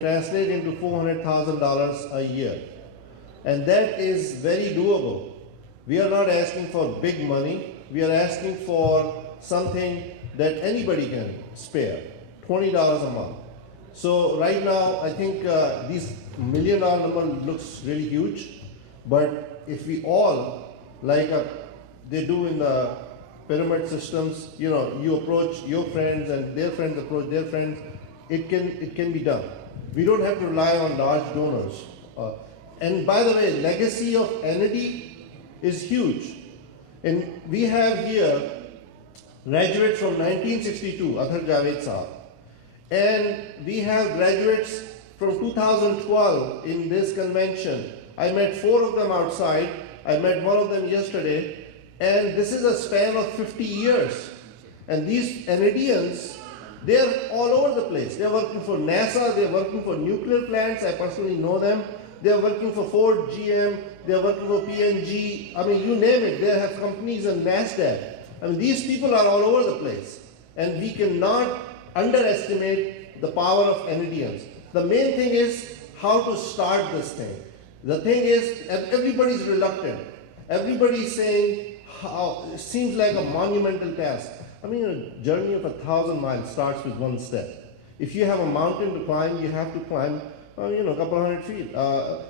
translate into $400,000 a year. And that is very doable. We are not asking for big money. We are asking for something that anybody can spare, $20 a month. So right now, I think this $1 million number looks really huge, but if we all, like they do in the pyramid systems, you approach your friends and their friends approach their friends, it can be done. We don't have to rely on large donors. And by the way, legacy of Entity is huge. And we have here graduates from 1962, Athar Javed Saab. And we have graduates from 2012 in this convention. I met 4 of them outside. I met one of them yesterday. And this is a span of 50 years. And these Entidians, they're all over the place. They're working for NASA, they're working for nuclear plants, I personally know them. They're working for Ford, GM, they're working for P&G. I mean, you name it, they have companies on NASDAQ. I mean, these people are all over the place. And we cannot underestimate the power of Entidians. The main thing is how to start this thing. The thing is, everybody's reluctant. Everybody's saying, it seems like a monumental task. I mean, a journey of 1,000 miles starts with one step. If you have a mountain to climb, you have to climb, a couple hundred feet.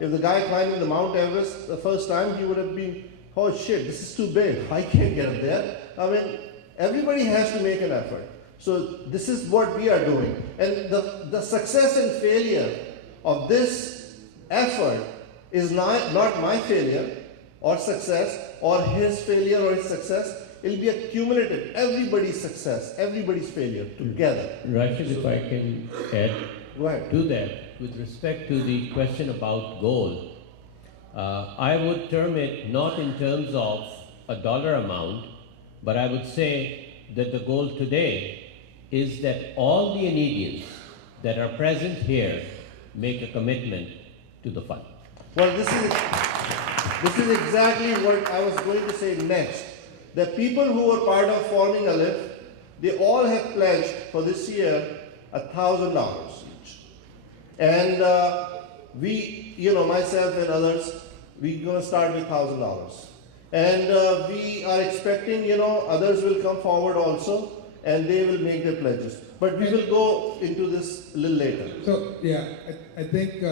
If the guy climbing the Mount Everest the first time, he would have been, oh shit, this is too big. I can't get up there. I mean, everybody has to make an effort. So this is what we are doing. And the success and failure of this effort is not my failure or success, or his failure or his success. It'll be a cumulative, everybody's success, everybody's failure together. Rashid, if I can add to that, with respect to the question about goal, I would term it not in terms of a dollar amount, but I would say that the goal today is that all the Entidians that are present here make a commitment to the fund. Well, this is exactly what I was going to say next. The people who were part of forming Aleph, they all have pledged for this year $1,000 each. And we, myself and others, we're going to start with $1,000. And we are expecting, others will come forward also, and they will make their pledges. But we will go into this a little later. So, yeah, I think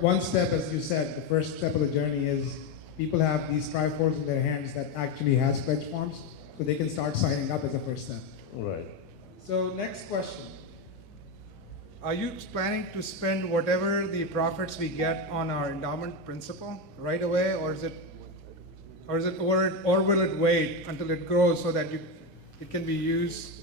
one step, as you said, the first step of the journey is people have these triforce in their hands that actually has pledge forms, so they can start signing up as a first step. Right. So next question. Are you planning to spend whatever the profits we get on our endowment principal right away, or will it wait until it grows so that it can be used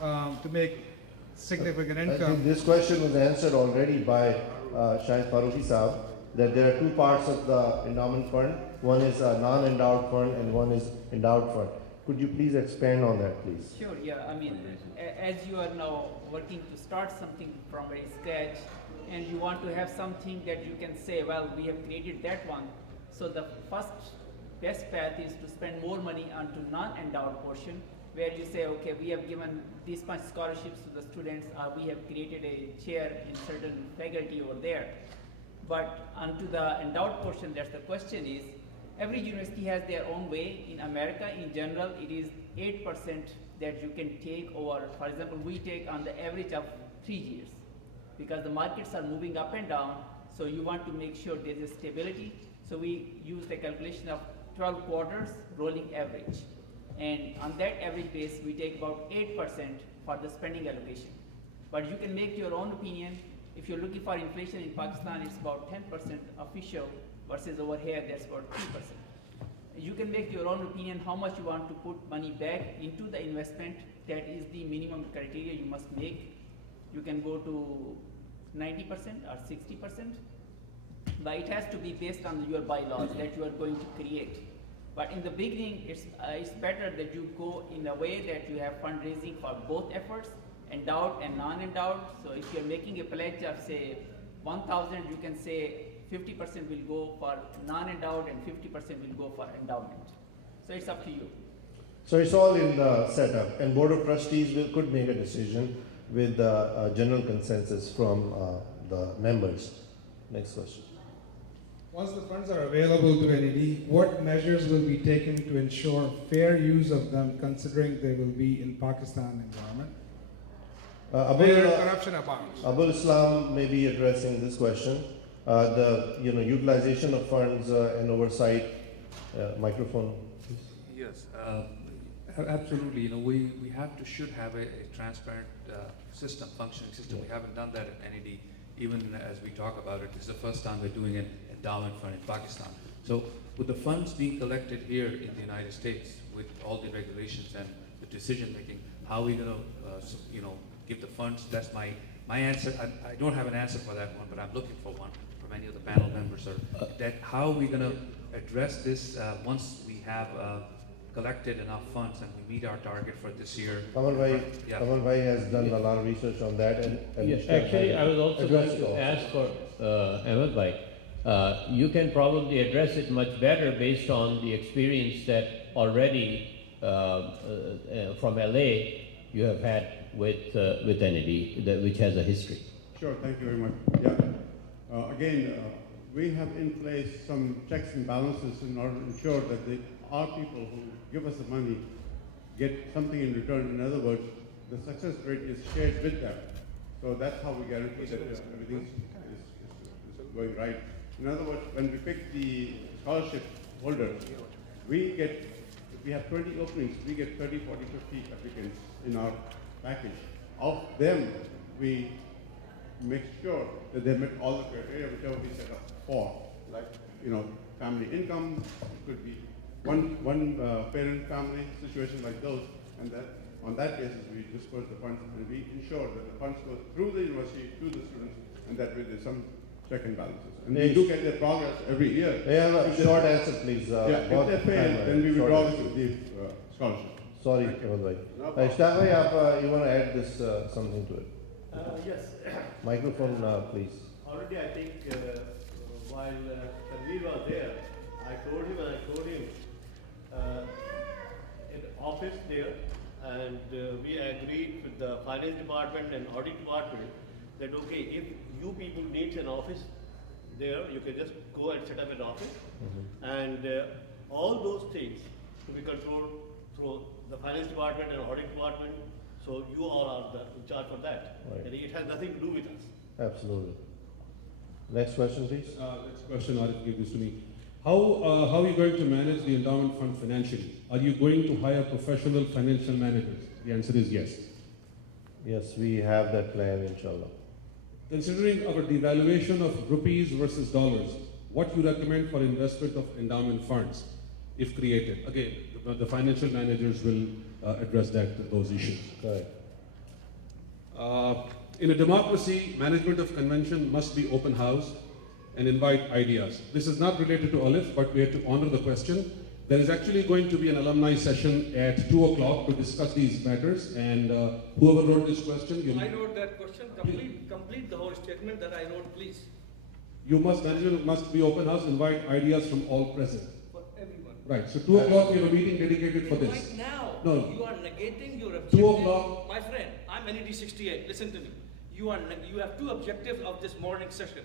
to make significant income? I think this question was answered already by Shahid Farooqi Saab, that there are 2 parts of the endowment fund. One is a non-endowed fund and one is endowed fund. Could you please expand on that, please? Sure, yeah. I mean, as you are now working to start something from very scratch, and you want to have something that you can say, well, we have created that one. So the first best path is to spend more money onto non-endowed portion, where you say, okay, we have given this much scholarships to the students, we have created a chair in certain faculty over there. But onto the endowed portion, that's the question is, every university has their own way. In America, in general, it is 8% that you can take over. For example, we take on the average of 3 years, because the markets are moving up and down, so you want to make sure there is stability. So we use the calculation of 12 quarters rolling average. And on that average base, we take about 8% for the spending allocation. But you can make your own opinion. If you're looking for inflation in Pakistan, it's about 10% official, versus over here, that's about 3%. You can make your own opinion how much you want to put money back into the investment. That is the minimum criteria you must make. You can go to 90% or 60%, but it has to be based on your bylaws that you are going to create. But in the beginning, it's better that you go in a way that you have fundraising for both efforts, endowed and non-endowed. So if you're making a pledge of, say, 1,000, you can say 50% will go for non-endowed and 50% will go for endowment. So it's up to you. So it's all in the setup, and Board of Trustees could make a decision. with the general consensus from the members. Next question. Once the funds are available to NED, what measures will be taken to ensure fair use of them, considering they will be in Pakistan environment? Where corruption abounds. Abul Islam may be addressing this question. The utilization of funds and oversight. Microphone. Yes, absolutely. We should have a transparent system, functioning system. We haven't done that at NED. Even as we talk about it, this is the first time we're doing an endowment fund in Pakistan. So with the funds being collected here in the United States, with all the regulations and the decision making, how are we going to, give the funds? That's my answer. I don't have an answer for that one, but I'm looking for one from any of the panel members. Or that how are we going to address this once we have collected enough funds and we meet our target for this year? Kamal Bhai has done a lot of research on that. And Yes, actually, I was also going to ask for Ahmed Bhai. You can probably address it much better based on the experience that already from LA you have had with NED, which has a history. Sure, thank you very much. Yeah. We have in place some checks and balances in order to ensure that our people who give us the money get something in return. In other words, the success rate is shared with them. So that's how we guarantee that everything is going right. In other words, when we pick the scholarship holders, if we have 20 openings, we get 30, 40, 50 applicants in our package. Of them, we make sure that they met all the criteria whichever we set up for, like family income, it could be one parent family situation like those, and that on that basis we disperse the funds and we ensure that the funds go through the university to the students, and that way there's some check and balances. And we do get their progress every year. May I have a short answer, please? If they fail, then we withdraw the scholarship. Sorry, Kamal Bhai. Ishtaq Bhai, you want to add this something to it? Yes. Microphone, please. Already, I think while Tanveer was there, I told him in office there, and we agreed with the finance department and audit department that okay, if you people need an office there, you can just go and set up an office, and all those things to be controlled through the finance department and audit department. So you all are in charge for that. Right. And it has nothing to do with us. Absolutely. Next question, please. Next question, Arif gave this to me. How are you going to manage the endowment fund financially? Are you going to hire professional financial managers? The answer is yes. Yes, we have that plan, inshallah. Considering our devaluation of rupees versus dollars, what you recommend for investment of endowment funds, if created? Again, the financial managers will address those issues. Correct. In a democracy, management of convention must be open house and invite ideas. This is not related to Alif, but we have to honor the question. There is actually going to be an alumni session at 2 o'clock to discuss these matters, and whoever wrote this question, I wrote that question. Complete the whole statement that I wrote, please. Management must be open house, invite ideas from all present. For everyone. Right, so 2 o'clock we have a meeting dedicated for this. Right now, No. you are negating your objective. 2 o'clock. My friend, I'm NED 68, listen to me. You have two objectives of this morning session.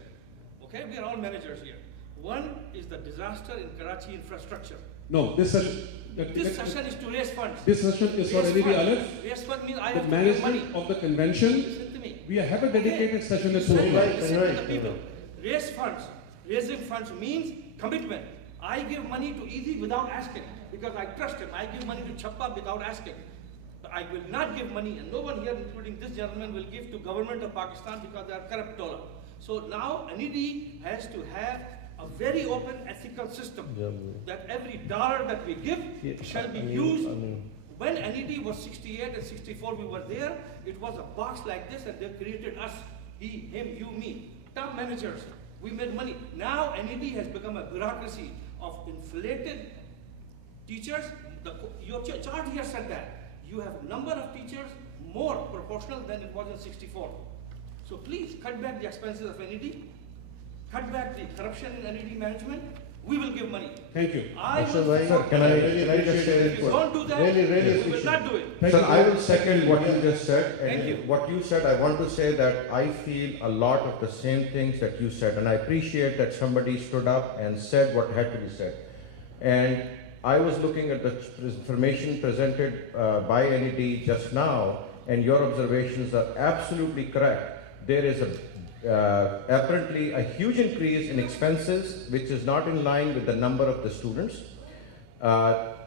Okay, we are all managers here. One is the disaster in Karachi infrastructure. No, this session. This session is to raise funds. This session is for Raise NED funds. Alif. Raise funds means I The have to give money. management of the convention, Listen to me. we have a dedicated session at 2 Listen, o'clock. listen to the people. Raise funds. Raising funds means commitment. I give money to Easy without asking because I trust him. I give money to Chappa without asking. But I will not give money, and no one here, including this gentleman, will give to government of Pakistan because they are corrupt dollar. So now NED has to have a very open ethical system that every dollar that we give shall be used. When NED was 68 and 64, we were there, it was a box like this and they created us, he, him, you, me, top managers. We made money. Now NED has become a bureaucracy of inflated teachers. Your chart here said that. You have number of teachers more proportional than it was in 64. So please cut back the expenses of NED, cut back the corruption in NED management, we will give money. Thank you. I Sir, will support can I really just appreciate say it. If you don't do that, Really, really we will appreciate not do it. Thank Sir, you. I will second what you just said. Thank And you. what you said, I want to say that I feel a lot of the same things that you said. And I appreciate that somebody stood up and said what had to be said. And I was looking at the information presented by NED just now, and your observations are absolutely correct. There is apparently a huge increase in expenses, which is not in line with the number of the students.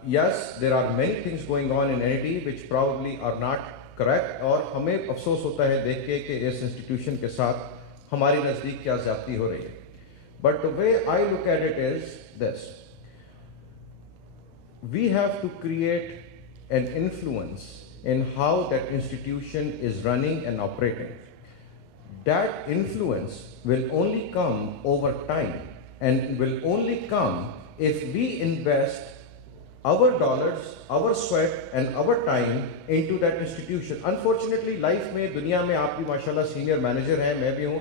Yes, there are many things going on in NED which probably are not correct, और हमें अफसोस होता है देख के कि इस institution के साथ हमारी नज़दीक क्या ज़्यादती हो रही है. But the way I look at it is this: we have to create an influence in how that institution is running and operating. That influence will only come over time and will only come if we invest our dollars, our sweat and our time into that institution. Unfortunately, life में दुनिया में आप भी माशाल्लाह senior manager हैं, मैं भी हूँ,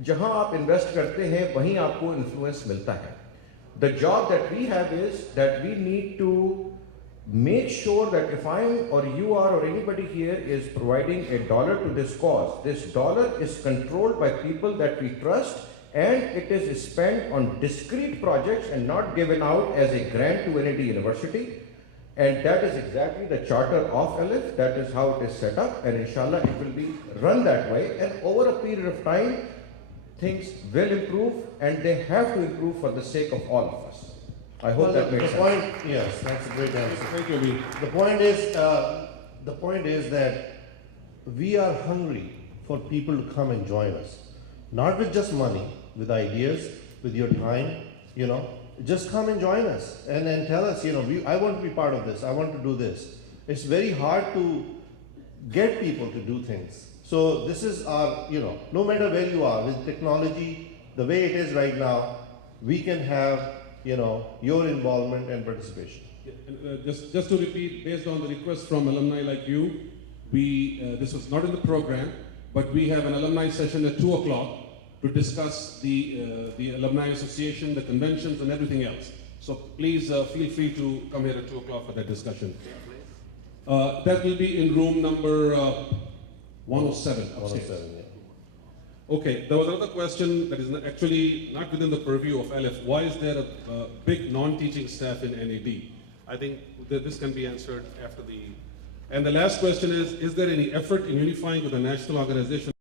जहाँ आप इन्वेस्ट करते हैं वहीं आपको इन्फ्लुएंस मिलता है. The job that we have is that we need to make sure that if I'm or you are or anybody here is providing $1 to this cause, this dollar is controlled by people that we trust, and it is spent on discrete projects and not given out as a grant to NED University. And that is exactly the charter of ALIF. That is how it is set up, and inshallah it will be run that way. And over a period of time, things will improve, and they have to improve for the sake of all of us. I hope that makes the sense. point, yes, that's a great answer. Thank you, Amin. The point is that we are hungry for people to come and join us, not with just money, with ideas, with your time. Just come and join us and tell us, I want to be part of this. I want to do this. It's very hard to get people to do things. So this is our, no matter where you are with technology, the way it is right now, we can have, your involvement and participation. Just to repeat, based on the request from alumni like you, this was not in the program, but we have an alumni session at 2 o'clock to discuss the alumni association, the conventions, and everything else. So please feel free to come here at 2 o'clock for that discussion. That will be in room number 107 upstairs. 107, yeah. Okay, there was another question that is actually not within the purview of ALIF. Why is there a big non-teaching staff in NED? I think that this can be answered after the... And the last question is there any effort in unifying with the national organization